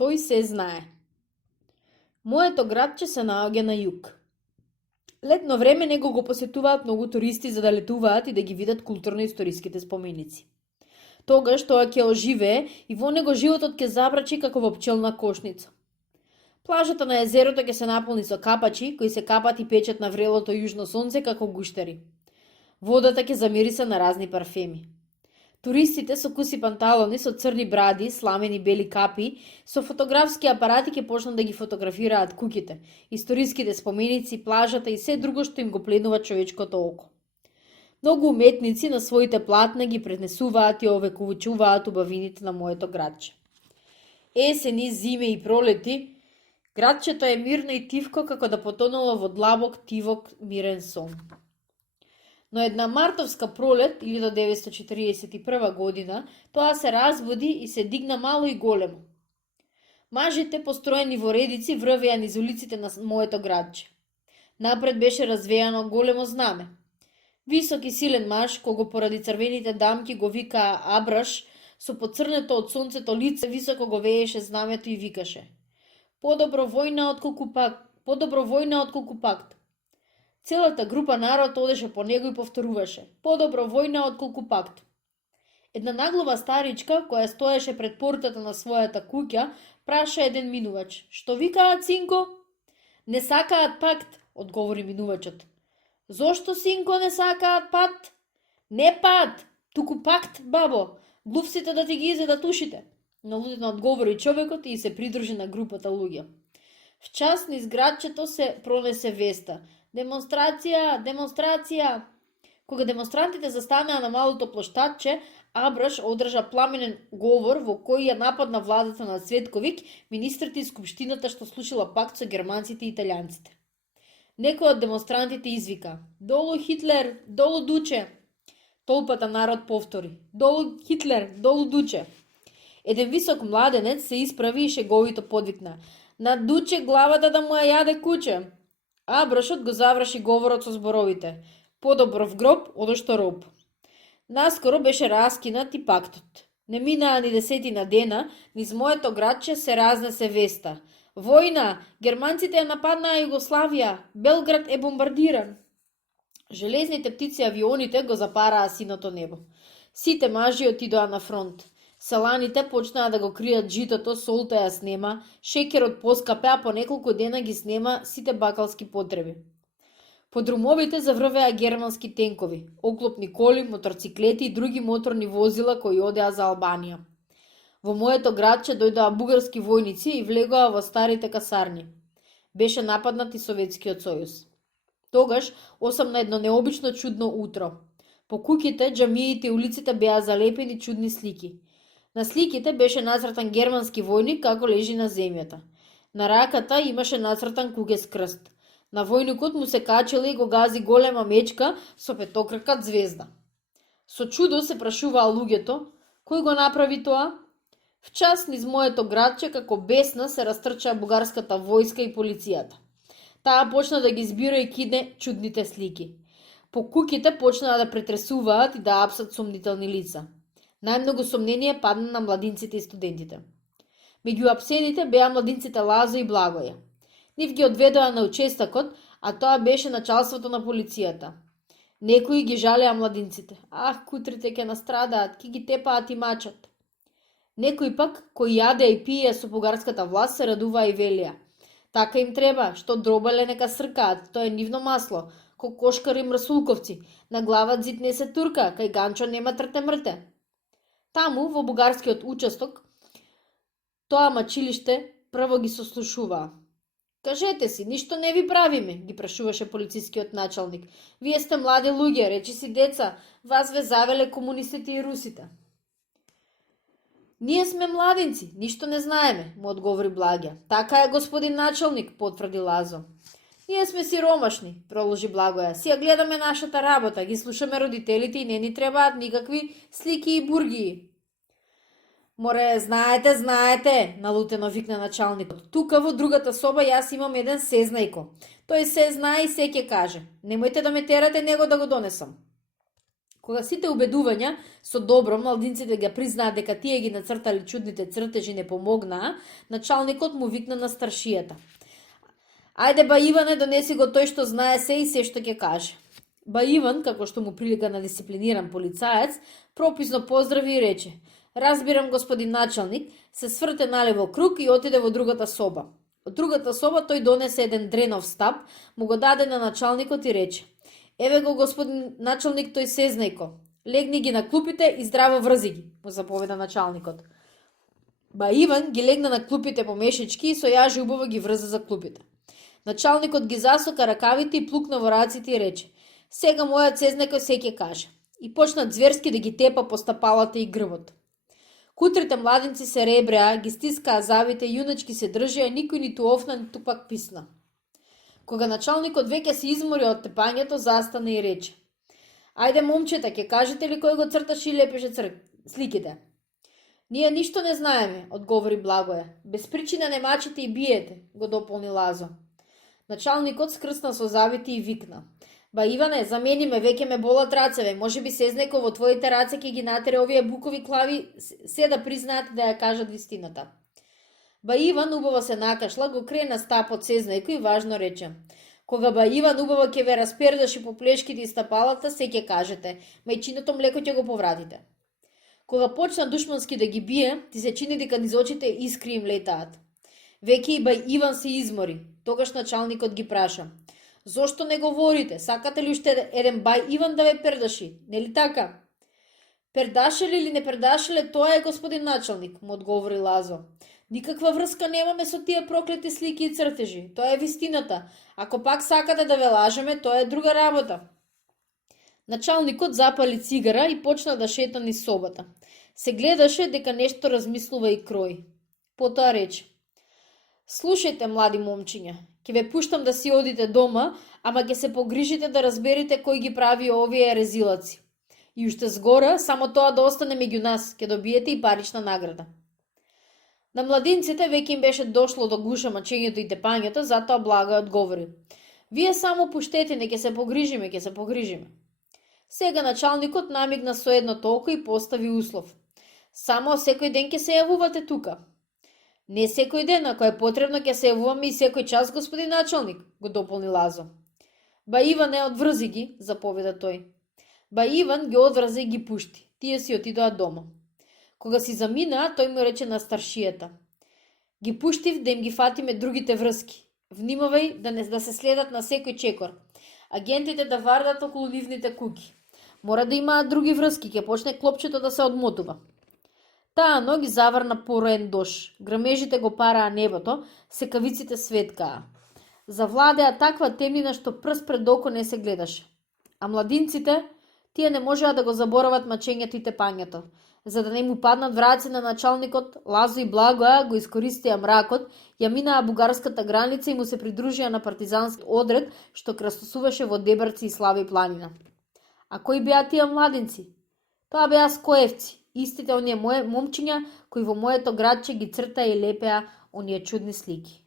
Тој се знае. Моето градче се наоѓа на југ. Летно време него го посетуваат многу туристи за да летуваат и да ги видат културно-историските споменици. Тогаш тоа ќе оживее и во него животот ќе забрачи како во пчелна кошница. Плажата на езерото ќе се наполни со капачи, кои се капат и печат на врелото јужно сонце како гуштери. Водата ќе замириса на разни парфеми. Туристите со куси панталони, со црни бради, сламени бели капи, со фотографски апарати ќе почнат да ги фотографираат куќите, историските споменици, плажата и се друго што им го пленува човечкото око. Многу уметници на своите платна ги пренесуваат и овековечуваат убавините на моето градче. Есени, зиме и пролети, градчето е мирно и тивко како да потонуло во длабок, тивок, мирен сон. Но една мартовска пролет, 1941 година, тоа се разбуди и се дигна мало и големо. Мажите, построени во редици, врвеа низ улиците на моето градче. Напред беше развејано големо знаме. Висок и силен маж, кого поради црвените дамки го викаа Абраш, со поцрнето од сонцето лице високо го вееше знамето и викаше: Подобро војна отколку пакт. Целата група народ одеше по него и повторуваше: Подобро војна отколку пакт. Една наглова старичка, која стоеше пред портата на својата куќа, праша еден минувач: Што викаат, синко? Не сакаат пакт, одговори минувачот. Зошто, синко, не сакаат пат? Не пат, туку пакт, бабо. Глувците да ти ги изедат ушите. Налудено одговори човекот и се придружи на групата луѓе. В час низ градчето се пронесе веста: Демонстрација, демонстрација! Кога демонстрантите застанаа на малото плоштадче, Абраш одржа пламенен говор во кој ја нападна владата на Цветковик, министрите и скупштината што случила пакт со германците и италијанците. Некој од демонстрантите извика: Долу Хитлер, долу Дуче! Толпата народ повтори: Долу Хитлер, долу Дуче! Еден висок младенец се исправи и шеговито подвикна: На Дуче главата да му ја јаде куче! Абрашот го заврши говорот со зборовите: Подобро в гроб, одошто роб. Наскоро беше раскинат и пактот. Не минаа ни 10 дена, низ моето градче се разнесе веста: Војна, германците ја нападнаа Југославија, Белград е бомбардиран. Железните птици авионите го запараа синото небо. Сите мажи отидоа на фронт. Селаните почнаа да го кријат житото, солта ја снема, шекерот поскапе, а по неколку дена ги снема сите бакалски потреби. По друмовите заврвеа германски тенкови, оклопни коли, моторциклети и други моторни возила кои одеа за Албанија. Во моето градче дојдоа бугарски војници и влегоа во старите касарни. Беше нападнат и Советскиот сојуз. Тогаш осамна едно необично чудно утро. По куќите, џамиите и улиците беа залепени чудни слики. На сликите беше нацртан германски војник како лежи на земјата. На раката имаше нацртан кугес крст. На војникот му се качила и го гази голема мечка со петокрака звезда. Со чудо се прашуваа луѓето: Кој го направи тоа? В час низ моето градче како бесна се растрчаа бугарската војска и полицијата. Таа почна да ги збира и кидне чудните слики. По куќите почнаа да претресуваат и да апсат сомнителни лица. Најмногу сомнение падна на младинците и студентите. Меѓу апсените беа младинците Лазо и Благоја. Нив ги одведоа на учестокот, а тоа беше началството на полицијата. Некои ги жалеа младинците: Ах, кутрите ќе настрадаат, ќе ги тепаат и мачат. Некои пак, кои јадеа и пиеа со бугарската власт, се радуваа и велеа: Така им треба, што дробале нека сркаат, тоа е нивно масло, кокошкари мрсулковци, на глава зид не се турка, кај Ганчо нема трте мрте. Таму, во бугарскиот учесток, тоа мачилиште прво ги сослушуваа. Кажете си, ништо не ви правиме, ги прашуваше полицискиот началник. Вие сте млади луѓе, речи си деца, вас ве завеле комунистите и русите. Ние сме младинци, ништо не знаеме, му одговори Благја. Така е, господин началник, потврди Лазо. Ние сме сиромашни, проложи Благоја. Си ја гледаме нашата работа, ги слушаме родителите и не ни требаат никакви слики и бургии. Море, знаете, налутено викна началникот. Тука во другата соба јас имам еден сезнајко. Тој се знае и се ќе каже. Немојте да ме терате него да го донесам. Кога сите убедувања со добро младинците ги признаат дека тие ги нацртали чудните цртежи не помогнаа, началникот му викна на старшијата. Ајде ба Иване, донеси го тој што знае се и се што ќе каже. Ба Иван, како што му прилика на дисциплиниран полицаец, прописно поздрави и рече: "Разбирам, господин началник", се сврте налево круг и отиде во другата соба. Од другата соба тој донесе еден дренов стап, му го даде на началникот и рече: "Еве го, господин началник, тој сезнајко. Легни ги на клупите и здраво врзи ги", му заповеда началникот. Ба Иван ги легна на клупите помешички и со јажи убаво ги врза за клупите. Началникот ги засока ракавите и плукна во раците и рече: "Сега мојот сезнајко се ќе каже." И почна зверски да ги тепа по стапалата и грбот. Кутрите младенци се ребреа, ги стискаа завите, јуначки се држеа, никој ниту офна, ниту пак писна. Кога началникот веќе се измори од тепањето, застана и рече: "Ајде, момчета, ќе кажете ли кој го црташе и лепеше сликите?" "Ние ништо не знаеме", одговори Благоја. "Без причина не мачите и биете", го дополни Лазо. Началникот скрсна со завите и викна: "Ба Иване, замени ме, веќе ме болат рацеве, може би сезнеко во твоите раце ќе ги натере овие букови клави се да признаат да ја кажат вистината." Ба Иван убаво се накашла, го крена стапот сезнајко и важно рече: "Кога ба Иван убаво ќе ве распердаши по плешките и стапалата, се ќе кажете, мајчиното млеко ќе го повратите." Кога почна душмански да ги бие, ти се чини дека низ очите искри им летаат. Веќе и ба Иван се измори. Тогаш началникот ги праша: "Зошто не говорите? Сакате ли уште еден бај Иван да ве пердаши? Нели така?" "Пердашеле или не пердашеле, тоа е, господин началник", му одговори Лазо. "Никаква врска немаме со тие проклети слики и цртежи. Тоа е вистината. Ако пак сакате да ве лажеме, тоа е друга работа." Началникот запали цигара и почна да шета низ собата. Се гледаше дека нешто размислува и крои. Потоа рече: "Слушајте, млади момчиња, ќе ве пуштам да си одите дома, ама ќе се погрижите да разберете кој ги прави овие резилаци. И уште згора, само тоа да остане меѓу нас, ќе добиете и парична награда." На младинците веќе им беше дошло до гуша мачењето и тепањето, затоа Благој одговори: "Вие само пуштете, не ќе се погрижиме, ќе се погрижиме." Сега началникот намигна со едното око и постави услов: "Само секој ден ќе се јавувате тука." "Не секој ден, ако е потребно ќе се јавуваме и секој час, господин началник", го дополни Лазо. "Ба Иване, одврзи ги", заповеда тој. Ба Иван ги одврзе и ги пушти. Тие си отидоа дома. Кога си заминаа, тој му рече на старшијата: "Ги пуштив да им ги фатиме другите врски. Внимавај да се следат на секој чекор. Агентите да вардат околу нивните куќи. Мора да имаат други врски, ќе почне клопчето да се одмотува." Таа ноќ заврна пороен дош, грмежите го параа небото, секавиците светкаа. Завладеа таква темнина што прст пред око не се гледаше. А младинците, тие не можеа да го заборават мачењето и тепањето. За да не му паднат враце на началникот, Лазо и Благоја го искористија мракот, ја минаа бугарската граница и му се придружија на партизански одред што крстосуваше во Дебрци и Слави планина. А кои беа тие младинци? Тоа беа скоевци, истите оние момчиња кои во моето градче ги цртаа и лепеа оние чудни слики.